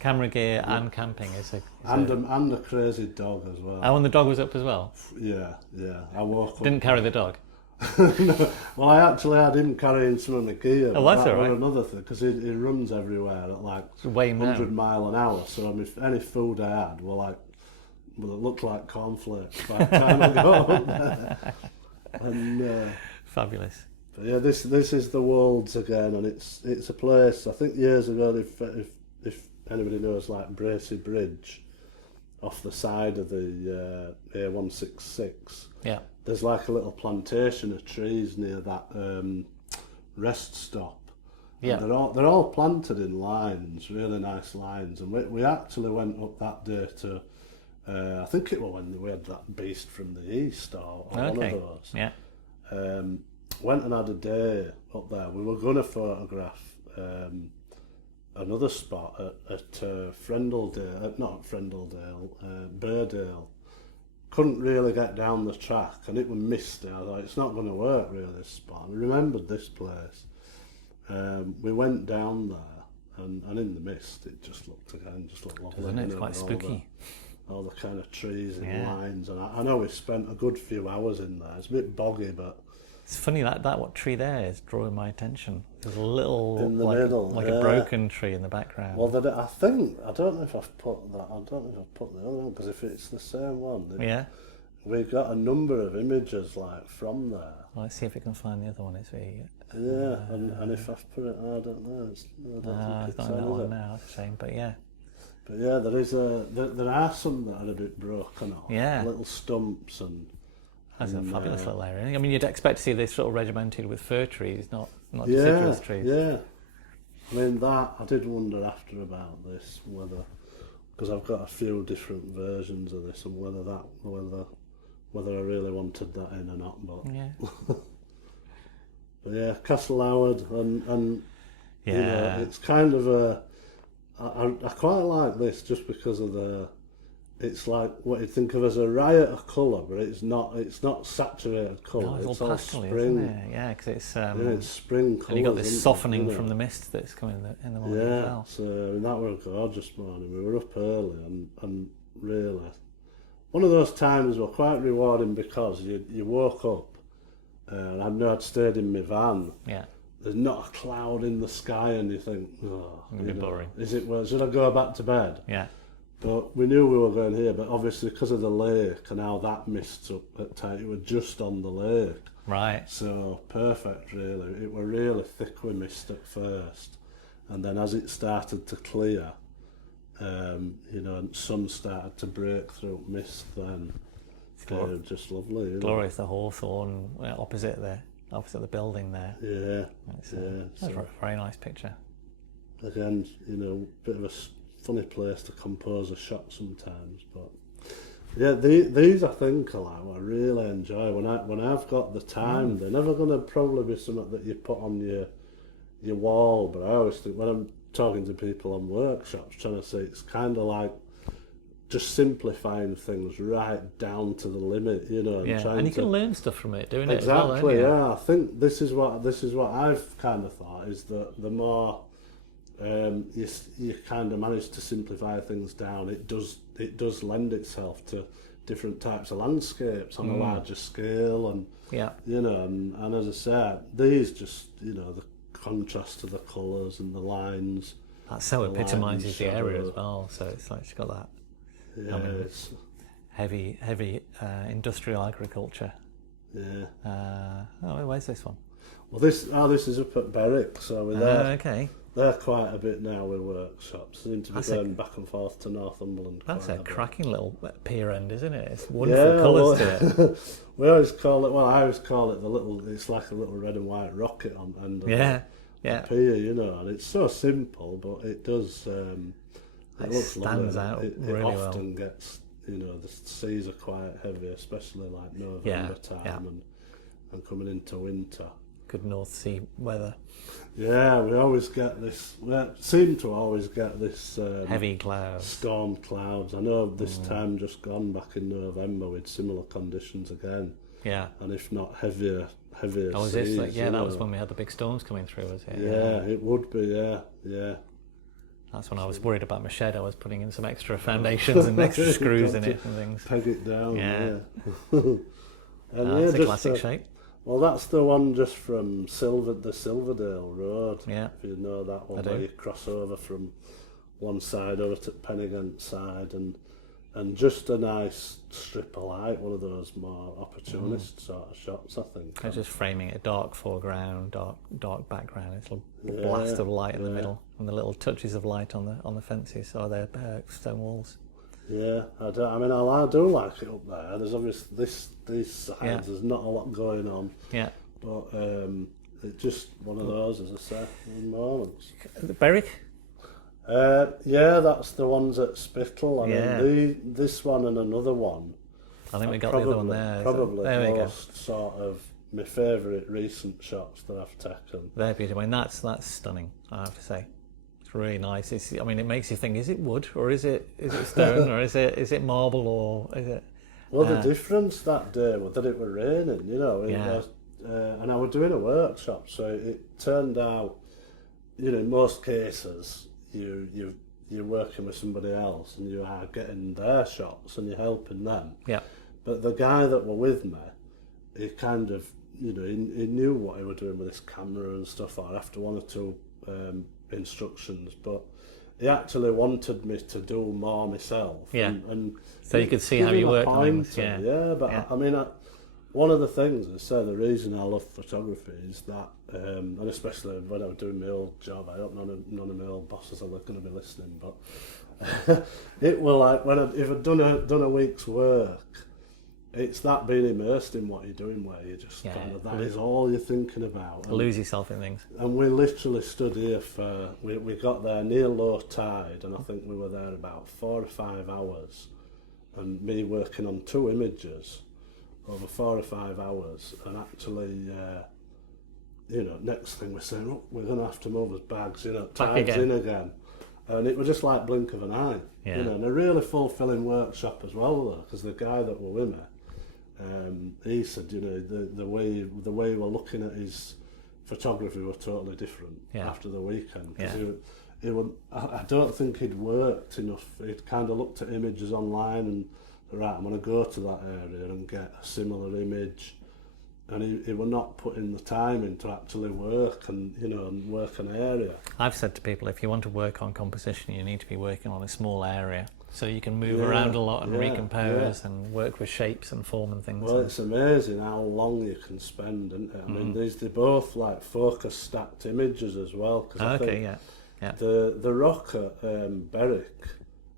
Camera gear and camping and a crazy dog as well. Oh, and the dog was up as well? Yeah. I woke up. Didn't carry the dog? No, well, I actually had him carrying some of my gear. Oh, that's all right. Another thing, because he runs everywhere at 100 mile an hour, so any food I had it looked like cornflakes by the time I got up there. And, fabulous. But yeah, this is the Wolds again, and it's a place. I think years ago, if anybody knows, Bracy Bridge, off the side of the A166. Yeah. There's a little plantation of trees near that rest stop. Yeah. And they're all planted in lines, really nice lines, and we actually went up that day to. I think it was when we had that beast from the east or one of those. Yeah. Went and had a day up there. We were going to photograph another spot at Burdale, couldn't really get down the track, and it was misty. I thought, it's not going to work really, this spot. I remembered this place. We went down there, and in the mist, it just looked lovely. Doesn't it? It's quite spooky. All the kind of trees and lines, and I know we spent a good few hours in there. It's a bit boggy, but it's funny that what tree there is drawing my attention. There's a little in the like, middle, like a broken tree in the background. Well, I don't know if I've put that. I don't know if I've put the other one, because if it's the same one, we got a number of images like from there. Well, let's see if we can find the other one. And if I've put it, I don't know. It's not in that one now. It's a shame, but yeah. But yeah, there are some that are a bit broken off. Yeah. Little stumps and. That's a fabulous little area. I mean, you'd expect to see this sort of regimented with fir trees, not deciduous trees. Yeah. I mean, that I did wonder after about this because I've got a few different versions of this, and whether I really wanted that in or not. But yeah. But yeah, Castle Howard and you know, it's kind of I quite like this just because of it's like what you think of as a riot of colour, but it's not saturated colour. No, it's all pastel, spring. Isn't it? Yeah, because it's spring colours. And you got this softening from the mist that's coming in the morning as well. So that was a gorgeous morning. We were up early and really one of those times were quite rewarding because you woke up and I know I'd stayed in my van. Yeah. There's not a cloud in the sky, and you think, boring. Is it? Well, should I go back to bed? Yeah. But we knew we were going here, but obviously because of the lake and how that mist up at tight, it was just on the lake. Right. So perfect, really. It were really thick with mist at first, and then as it started to clear, and sun started to break through mist. Then it was just lovely. Glorious, the hawthorn opposite the building there. Yeah. That's a very nice picture. Again, bit of a funny place to compose a shot sometimes, but yeah, these I think I really enjoy when I've got the time. They're never going to probably be something that you put on your wall, but I always think when I'm talking to people on workshops, trying to say it's kind of like just simplifying things right down to the limit, and you can learn stuff from it, doing exactly, it as well. I think this is what I've kind of thought is that the more you kind of manage to simplify things down, it does lend itself to different types of landscapes on a larger scale, and and as I said, these just the contrast to the colours and the lines. That so epitomises the area as well. So it's like it's got that. Yeah, it's heavy industrial agriculture. Yeah. Where's this one? Well, this is up at Berwick, so we're there. Okay. They're quite a bit now with workshops. Seem to be going back and forth to Northumberland. That's a cracking little pier end, isn't it? It's wonderful colours to it. We always call it. Well, I always call it it's like a little red and white rocket on end of the pier, and it's so simple, but it does. It looks stands lovely. out It really often gets, the seas are quite heavy, especially like November time and coming into winter. Good North Sea weather. Yeah, we always get this. We seem to always get this heavy clouds, storm clouds. I know this time just gone back in November with similar conditions again. Yeah, and if not heavier Oh, was seas. this that was when we had the big storms coming through, was it? Yeah, it would be. Yeah. That's when I was worried about my shed. I was putting in some extra foundations and extra screws in it and things. Peg it down. Yeah. That's a classic shape. Well, that's the one just from the Silverdale Road. Yeah. If you know that one, where you cross over from one side over to Pennygent side, and just a nice strip of light, one of those more opportunist sort of shots, I think. They're just framing it, dark foreground, dark background. It's a blast of light in the middle, and the little touches of light on the fences or their stone walls. Yeah, I do like it up there. There's obviously these sides. There's not a lot going on. Yeah, but it's just one of those, as I say, moments. Berwick. That's the ones at Spittle. This one and another one. I think we got the other one there. Probably the most sort of my favourite recent shots that I've taken. They're beautiful. I mean, that's stunning, I have to say. It's really nice. It makes you think: is it wood or is it stone or is it marble or is it? Well, the difference that day was that it was raining, you know, and I was doing a workshop, so it turned out, you know, in most cases, you're working with somebody else and you are getting their shots and you're helping them. Yeah. But the guy that were with me, he kind of, you know, he knew what he was doing with this camera and stuff, or after one or two instructions, but he actually wanted me to do more myself. Yeah. And so you could see how you work on things. Yeah. Yeah, but I mean, one of the things I say, the reason I love photography is that, and especially when I was doing my old job, I hope none of my old bosses are going to be listening, but it will, like, if I've done a week's work, it's that being immersed in what you're doing, where you just kind of, that is all you're thinking about. And lose yourself in things. And we literally stood here for, we got there near low tide, and I think we were there about 4 or 5 hours, and me working on 2 images over 4 or 5 hours, and actually, you know, next thing we're saying, oh, we're going to have to move his bags, you know, tide's in again. And it was just like blink of an eye, you know, and a really fulfilling workshop as well, though, because the guy that were with me, he said, you know, the way we're looking at his photography were totally different after the weekend. Because I don't think he'd worked enough. He'd kind of looked at images online and, right, I'm going to go to that area and get a similar image. And he was not putting the time in to actually work and, you know, and work an area. I've said to people, if you want to work on composition, you need to be working on a small area, so you can move around a lot and recompose and work with shapes and form and things. Well, it's amazing how long you can spend, isn't it? I mean, they're both like focus stacked images as well. Cause I think the rock at Berwick,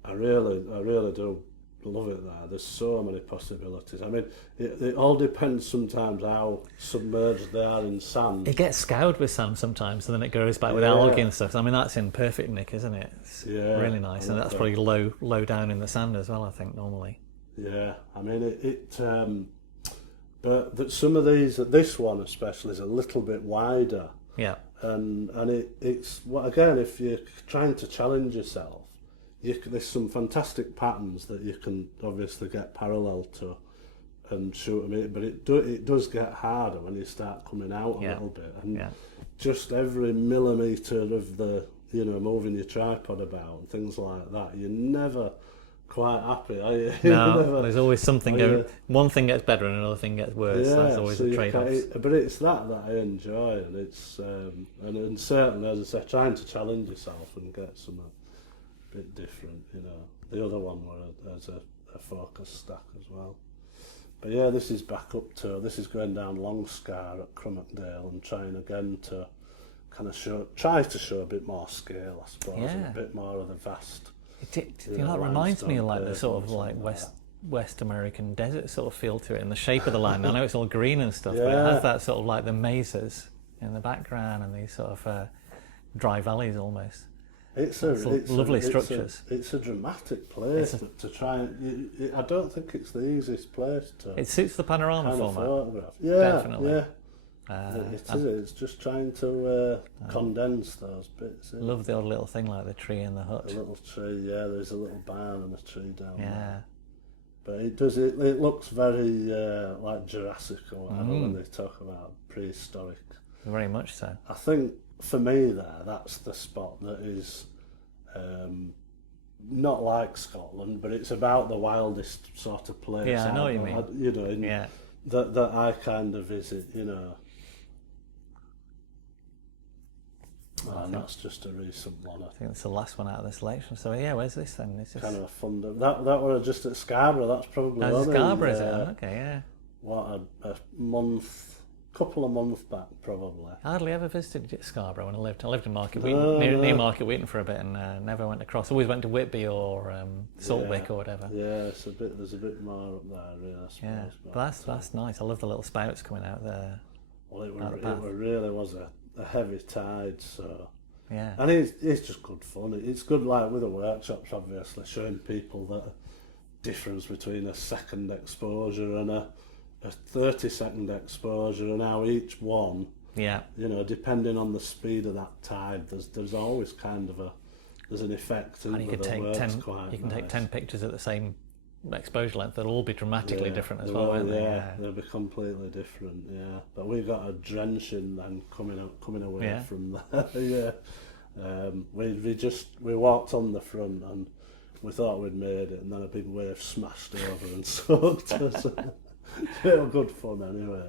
I really do love it there. There's so many possibilities. I mean, it all depends sometimes how submerged they are in sand. It gets scoured with sand sometimes, and then it goes back with algae and stuff. I mean, that's in perfect nick, isn't it? It's really nice, and that's probably low down in the sand as well, I think, normally. Yeah, I mean, but some of these, this one especially, is a little bit wider. Yeah. And it's again, if you're trying to challenge yourself, there's some fantastic patterns that you can obviously get parallel to and shoot them in, but it does get harder when you start coming out a little bit, and just every millimetre of the, you know, moving your tripod about and things like that, you're never quite happy, are you? No, there's always something going. One thing gets better and another thing gets worse. That's always a trade-off. But it's that I enjoy, and it's and certainly, as I say, trying to challenge yourself and get some bit different, you know. The other one has a focus stack as well. But yeah, this is going down Long Scar at Drumlins and trying again to kind of try to show a bit more scale, I suppose, and a bit more of the vast. It reminds me of like the sort of like West American desert sort of feel to it, and the shape of the land. I know it's all green and stuff, but it has that sort of like the mesas in the background and these sort of dry valleys almost. It's lovely structures. It's a dramatic place to try. I don't think it's the easiest place to. It suits the panorama kind format. Of photograph. Definitely. It's just trying to condense those bits. Love the odd little thing like the tree in the hut. A little tree, there's a little barn and a tree down there. But it looks very like Jurassic or whatever when they talk about prehistoric. Very much so. I think for me that's the spot that is not like Scotland, but it's about the wildest sort of place. Yeah, I know what you mean. You know, that I kind of visit, you know. And that's just a recent one. I think it's the last one out of the selection. So yeah, where's this then? This is kind of a fun. That was just at Scarborough. That's probably Scarborough, is it? Okay, yeah. What a couple of months back, probably. I hardly ever visited Scarborough when I lived. I lived in Market Wheaton, near Market Wheaton for a bit, and never went across. Always went to Whitby or Saltwick or whatever. Yeah, there's a bit more up there, really, I suppose. Yeah, but that's nice. I love the little spouts coming out there. Well, it really was a heavy tide, so. Yeah. And it's just good fun. It's good, like with the workshops, obviously, showing people the difference between a second exposure and a 30-second exposure, and how each one, you know, depending on the speed of that tide, there's always kind of there's an effect. And you can take 10 pictures at the same exposure length, they'll all be dramatically different as they well, will, won't they? yeah, they'll be completely different. Yeah, but we got a drenching then coming away from there. Yeah, we walked on the front and we thought we'd made it, and then a big wave smashed over and soaked us. It was good fun anyway.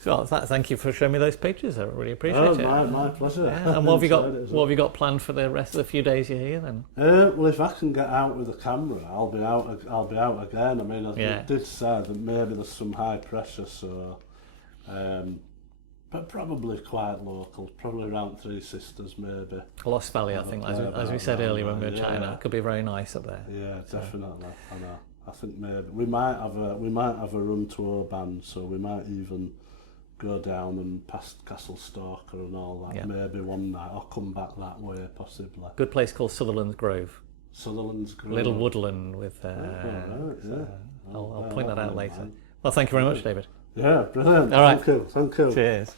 So thank you for showing me those pictures. I really appreciate it. My pleasure. Yeah. And what have you got planned for the rest of the few days you're here then? Well, if I can get out with the camera, I'll be out again. I mean, I did say that maybe there's some high pressure, so but probably quite local, probably around Three Sisters maybe. Lost Valley, I think, as we said earlier when we were chatting, it could be very nice up there. Yeah, definitely. I know. I think maybe we might have a run tour band, so we might even go down and past Castle Stalker and all that. Maybe one night, or come back that way possibly. Good place called Sutherland's Grove. Sutherland's Grove. Little woodland with. I'll point that out later. Well, thank you very much, David. Yeah, brilliant. All right. Thank you. Cheers.